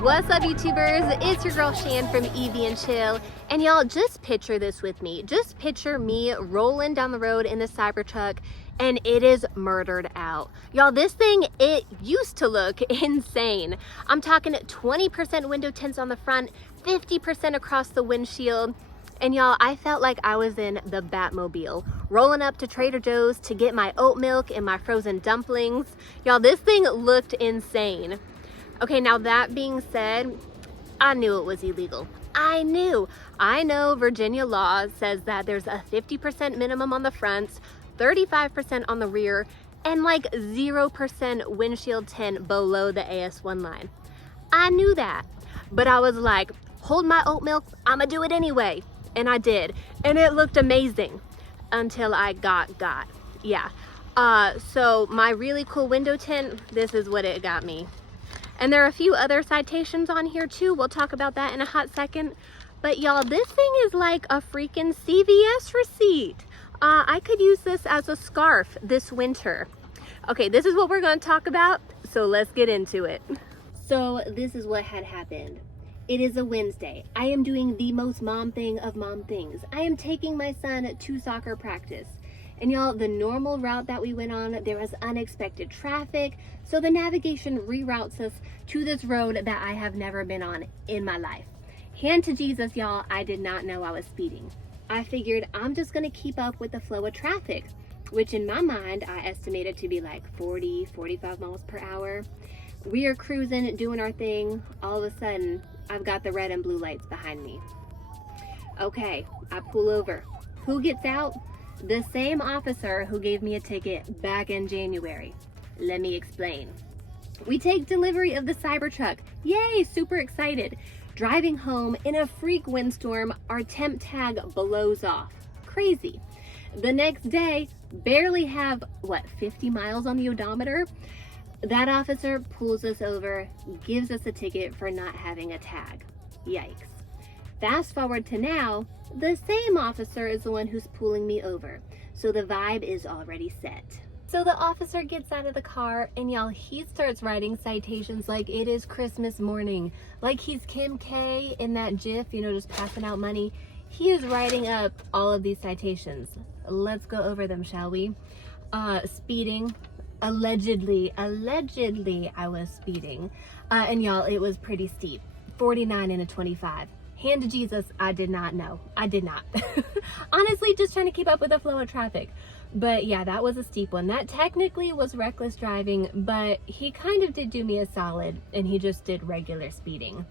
What's up, YouTubers? It's your girl Shan from Evie and Chill, and y'all, just picture this with me. Just picture me rolling down the road in the Cybertruck, and it is murdered out. Y'all, this thing, it used to look insane. I'm talking 20% window tints on the front, 50% across the windshield, and y'all, I felt like I was in the Batmobile, rolling up to Trader Joe's to get my oat milk and my frozen dumplings. Y'all, this thing looked insane. Okay, now that being said, I knew it was illegal. I know Virginia law says that there's a 50% minimum on the fronts, 35% on the rear, and like 0% windshield tint below the AS1 line. I knew that, but I was like, hold my oat milk, I'ma do it anyway. And I did, and it looked amazing until I got. Yeah. So my really cool window tint, this is what it got me. And there are a few other citations on here too. We'll talk about that in a hot second. But y'all, this thing is like a freaking CVS receipt. I could use this as a scarf this winter. Okay, this is what we're gonna talk about, so let's get into it. So this is what had happened. It is a Wednesday. I am doing the most mom thing of mom things. I am taking my son to soccer practice. And y'all, the normal route that we went on, there was unexpected traffic, so the navigation reroutes us to this road that I have never been on in my life. Hand to Jesus, y'all, I did not know I was speeding. I figured I'm just gonna keep up with the flow of traffic, which in my mind, I estimated to be like 40, 45 miles per hour. We are cruising, doing our thing. All of a sudden, I've got the red and blue lights behind me. Okay, I pull over. Who gets out? The same officer who gave me a ticket back in January. Let me explain. We take delivery of the Cybertruck. Yay, super excited. Driving home in a freak windstorm, our temp tag blows off. Crazy. The next day, barely have, 50 miles on the odometer? That officer pulls us over, gives us a ticket for not having a tag. Yikes. Fast forward to now, the same officer is the one who's pulling me over. So the vibe is already set. So the officer gets out of the car, and y'all, he starts writing citations like it is Christmas morning. Like he's Kim K in that GIF, just passing out money. He is writing up all of these citations. Let's go over them, shall we? Speeding. Allegedly, I was speeding. And y'all, it was pretty steep. 49 and a 25. Hand to Jesus, I did not know. I did not. Honestly, just trying to keep up with the flow of traffic. But yeah, that was a steep one. That technically was reckless driving, but he kind of did do me a solid, and he just did regular speeding.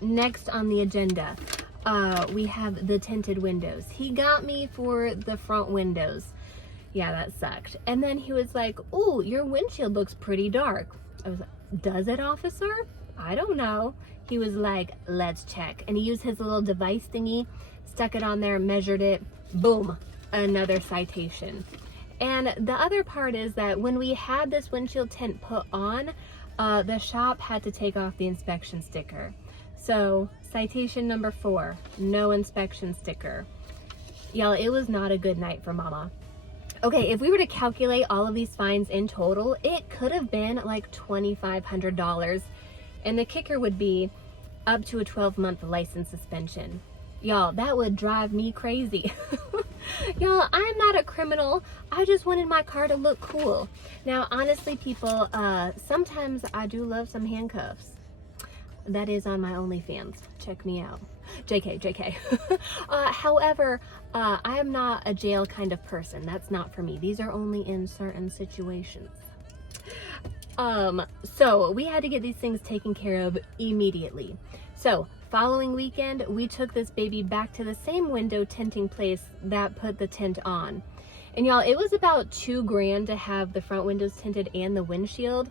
Next on the agenda, we have the tinted windows. He got me for the front windows. Yeah, that sucked. And then he was like, "Ooh, your windshield looks pretty dark." I was like, "Does it, officer?" I don't know. He was like, "Let's check." And he used his little device thingy, stuck it on there, measured it, boom, another citation. And the other part is that when we had this windshield tint put on, the shop had to take off the inspection sticker. So citation number 4, no inspection sticker. Y'all, it was not a good night for mama. Okay, if we were to calculate all of these fines in total, it could have been like $2,500. And the kicker would be up to a 12-month license suspension. Y'all, that would drive me crazy. Y'all, I'm not a criminal. I just wanted my car to look cool. Now, honestly, people, sometimes I do love some handcuffs. That is on my OnlyFans. Check me out. JK. However, I am not a jail kind of person. That's not for me. These are only in certain situations. So we had to get these things taken care of immediately. So following weekend, we took this baby back to the same window tinting place that put the tint on. And y'all, it was about $2,000 to have the front windows tinted and the windshield.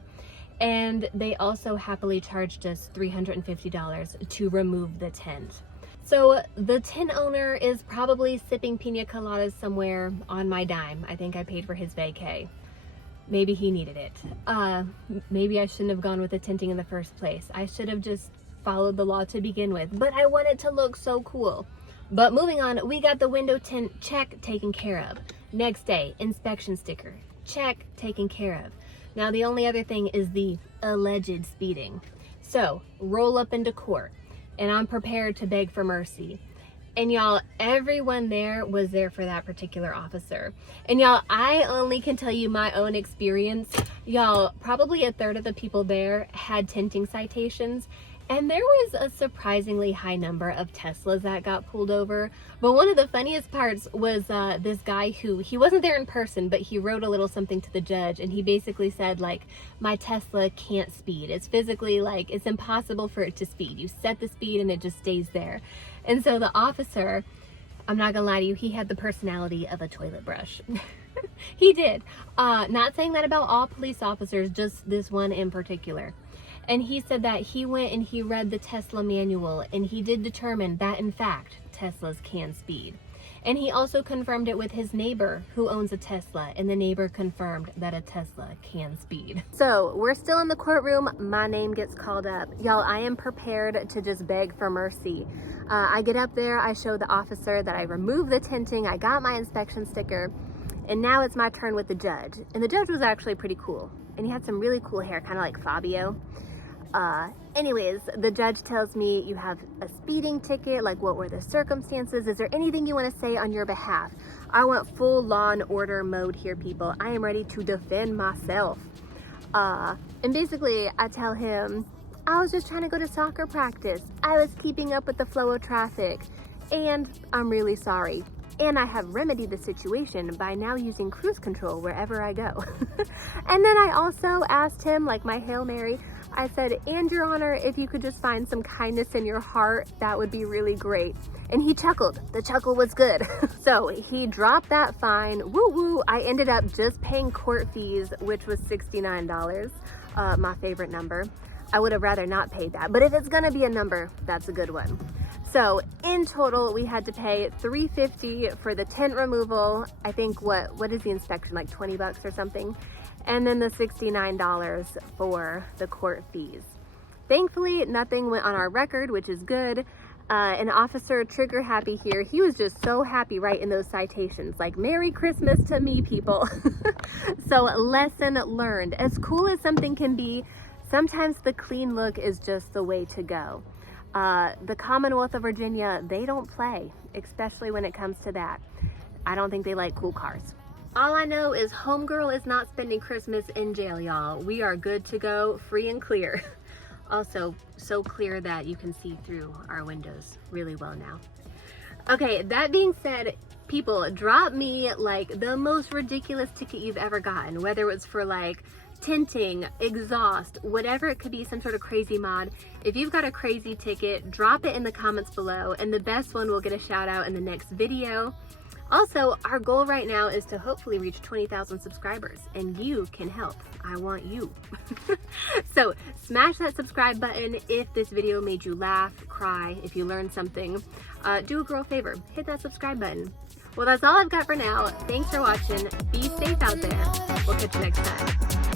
And they also happily charged us $350 to remove the tint. So the tint owner is probably sipping pina coladas somewhere on my dime. I think I paid for his vacay. Maybe he needed it. Maybe I shouldn't have gone with the tinting in the first place. I should have just followed the law to begin with, but I want it to look so cool. But moving on, we got the window tint check taken care of. Next day, inspection sticker. Check, taken care of. Now the only other thing is the alleged speeding. So, roll up into court, and I'm prepared to beg for mercy. And y'all, everyone there was there for that particular officer. And y'all, I only can tell you my own experience. Y'all, probably a third of the people there had tinting citations. And there was a surprisingly high number of Teslas that got pulled over. But one of the funniest parts was this guy who, he wasn't there in person, but he wrote a little something to the judge. And he basically said, like, my Tesla can't speed. It's physically, like, it's impossible for it to speed. You set the speed and it just stays there. And so the officer, I'm not gonna lie to you, he had the personality of a toilet brush. He did. Not saying that about all police officers, just this one in particular. And he said that he went and he read the Tesla manual, and he did determine that in fact Teslas can speed. And he also confirmed it with his neighbor who owns a Tesla, and the neighbor confirmed that a Tesla can speed. So we're still in the courtroom. My name gets called up. Y'all, I am prepared to just beg for mercy. I get up there, I show the officer that I removed the tinting, I got my inspection sticker, and now it's my turn with the judge. And the judge was actually pretty cool, and he had some really cool hair, kind of like Fabio. Anyways, the judge tells me, you have a speeding ticket, like what were the circumstances? Is there anything you want to say on your behalf? I went full law and order mode here, people. I am ready to defend myself. And basically I tell him, I was just trying to go to soccer practice. I was keeping up with the flow of traffic, and I'm really sorry. And I have remedied the situation by now using cruise control wherever I go. And then I also asked him, like my Hail Mary, I said, and Your Honor, if you could just find some kindness in your heart, that would be really great. And he chuckled. The chuckle was good. So he dropped that fine. Woo woo. I ended up just paying court fees, which was $69, my favorite number. I would have rather not paid that, but if it's gonna be a number, that's a good one. So in total, we had to pay $350 for the tint removal. I think what is the inspection, like 20 bucks or something? And then the $69 for the court fees. Thankfully, nothing went on our record, which is good. An officer, trigger happy here, he was just so happy right in those citations, like Merry Christmas to me, people. So lesson learned. As cool as something can be, sometimes the clean look is just the way to go. The Commonwealth of Virginia, they don't play, especially when it comes to that. I don't think they like cool cars. All I know is homegirl is not spending Christmas in jail, y'all. We are good to go, free and clear. Also, so clear that you can see through our windows really well now. Okay, that being said, people, drop me like the most ridiculous ticket you've ever gotten, whether it was for like tinting, exhaust, whatever it could be, some sort of crazy mod. If you've got a crazy ticket, drop it in the comments below, and the best one will get a shout out in the next video. Also, our goal right now is to hopefully reach 20,000 subscribers, and you can help. I want you. So smash that subscribe button if this video made you laugh, cry, if you learned something. Do a girl a favor, hit that subscribe button. Well, that's all I've got for now. Thanks for watching. Be safe out there. We'll catch you next time.